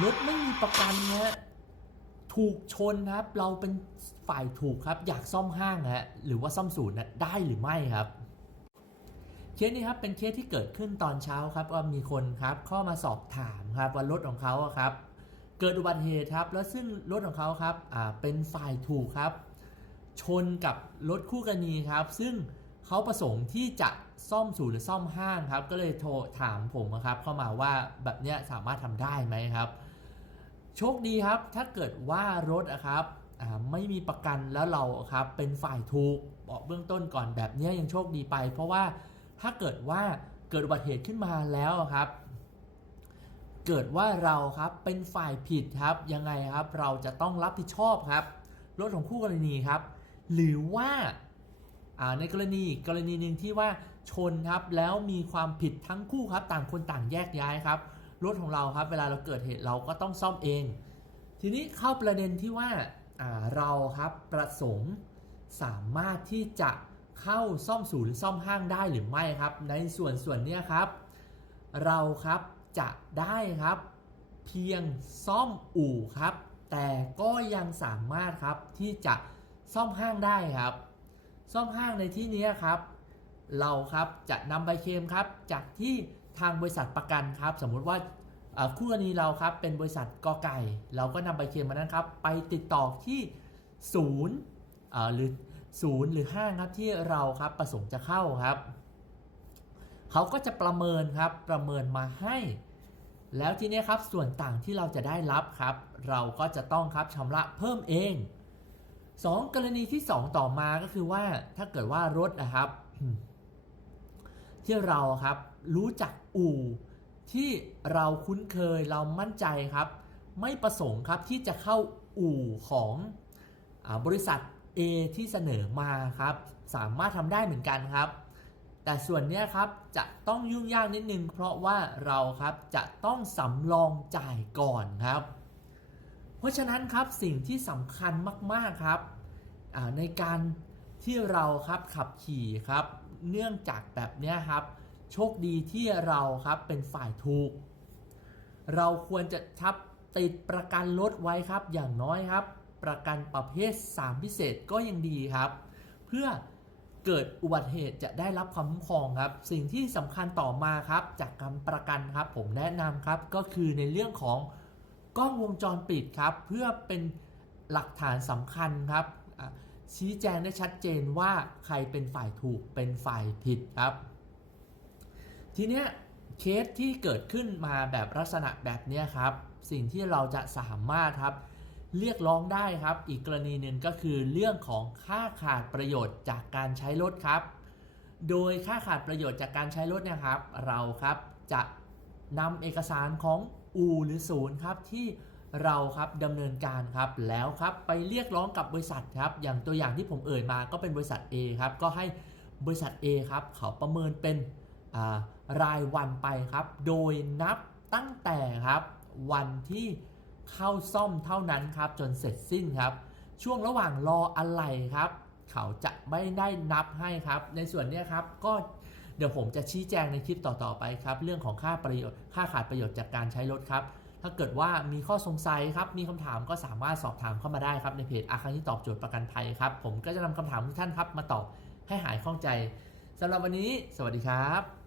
รถไม่มีประกันนะฮะถูกชนครับ เราเป็นฝ่ายถูกครับ อยากซ่อมห้างฮะหรือว่าซ่อมศูนย์นะได้หรือไม่ครับเคสนี้ครับเป็นเคสที่เกิดขึ้นตอนเช้าครับว่ามีคนครับเข้ามาสอบถามครับว่ารถของเขาครับ เกิดอุบัติเหตุครับ แล้วซึ่งรถของเขาครับอ่าเป็นฝ่ายถูกครับ ชนกับรถคู่กรณีครับ ซึ่ง เขาประสงค์ที่จะซ่อมศูนย์หรือซ่อมห้างครับ ก็เลยโทรถามผมนะครับ เข้ามาว่าแบบเนี้ยสามารถทำได้ไหมครับ โชคดีครับ ถ้าเกิดว่ารถอะครับไม่มีประกันแล้วเราครับเป็นฝ่ายถูกบอกเบื้องต้นก่อนแบบเนี้ยังโชคดีไป เพราะว่าถ้าเกิดว่าเกิดอุบัติเหตุขึ้นมาแล้วครับ เกิดว่าเราครับเป็นฝ่ายผิดครับยังไงครับ เราจะต้องรับผิดชอบครับรถของคู่กรณีครับ หรือว่า ในกรณีกรณีหนึ่งที่ว่าชนครับแล้วมีความผิดทั้งคู่ครับต่างคนต่างแยกย้ายครับรถของเราครับเวลาเราเกิดเหตุเราก็ต้องซ่อมเอง ทีนี้เข้าประเด็นที่ว่าาเราครับประสงค์สามารถที่จะเข้าซ่อมศูนย์ซ่อมห้างได้หรือไม่ครับ ในส่วนส่วนนี้ครับ เราครับจะได้ครับ เพียงซ่อมอู่ครับ แต่ก็ยังสามารถครับที่จะซ่อมห้างได้ครับ ซ่อมห้างในที่นี้ครับ เราครับจะนำใบเคลมครับ จากที่ทางบริษัทประกันครับ สมมุติว่าคู่กรณีเราครับเป็นบริษัทกอไก่ เราก็นำใบเคลมมานั้นครับ ไปติดต่อที่ศูนย์หรือศูนย์หรือห้างครับที่เราครับประสงค์จะเข้าครับเขาก็จะประเมินครับประเมินมาให้ แล้วทีนี้ครับส่วนต่างที่เราจะได้รับครับ เราก็จะต้องครับชำระเพิ่มเอง 2 กรณีที่ 2 ต่อมาก็คือว่าถ้าเกิดว่ารถนะครับ ที่เราครับรู้จักอู่ที่เราคุ้นเคยเรามั่นใจครับ ไม่ประสงค์ครับที่จะเข้าอู่ของอบริษัท A ที่เสนอมาครับ สามารถทำได้เหมือนกันครับ แต่ส่วนนี้ครับจะต้องยุ่งยากนิดนึง เพราะว่าเราครับจะต้องสำรองจ่ายก่อนครับ เพราะฉะนั้นครับสิ่งที่สำคัญมากๆครับ ในการที่เราครับขับขี่ครับเนื่องจากแบบนี้ครับโชคดีที่เราครับเป็นฝ่ายถูก เราควรจะทับติดประกันรถไว้ครับอย่างน้อยครับ ประกันประเภท 3 พิเศษก็ยังดีครับ เพื่อเกิดอุบัติเหตุจะได้รับความคุ้มครองครับ สิ่งที่สำคัญต่อมาครับ จากการประกันครับ ผมแนะนำครับก็คือในเรื่องของกล้องวงจรปิดครับ เพื่อเป็นหลักฐานสำคัญครับ ชี้แจงได้ชัดเจนว่าใครเป็นฝ่ายถูกเป็นฝ่ายผิดครับ ทีเนี้ยเคสที่เกิดขึ้นมาแบบลักษณะแบบเนี้ยครับ สิ่งที่เราจะสามารถครับ เรียกร้องได้ครับ อีกกรณีหนึ่งก็คือเรื่องของค่าขาดประโยชน์จากการใช้รถครับ โดยค่าขาดประโยชน์จากการใช้รถเนะครับ เราครับจะนำเอกสารของอูหรือศูนย์ครับที่ เราครับดำเนินการครับแล้วครับไปเรียกร้องกับบริษัทครับอย่างตัวอย่างที่ผมเอ่ยมาก็เป็นบริษัท A ครับก็ให้บริษัท A ครับเขาประเมินเป็นรายวันไปครับ โดยนับตั้งแต่ครับวันที่เข้าซ่อมเท่านั้นครับจนเสร็จสิ้นครับ ช่วงระหว่างรออะไรครับ เขาจะไม่ได้นับให้ครับ ในส่วนนี้ครับก็เดี๋ยวผมจะชี้แจงในคลิปต่อๆไปครับ เรื่องของค่าประโยชน์ค่าขาดประโยชน์จากการใช้รถครับ ถ้าเกิดว่ามีข้อสงสัยครับ มีคำถามก็สามารถสอบถามเข้ามาได้ครับในเพจอาคารที่ตอบโจทย์ประกันภัยครับ ผมก็จะนำคำถามทุกท่านครับมาตอบให้หายข้องใจสำหรับวันนี้ สวัสดีครับ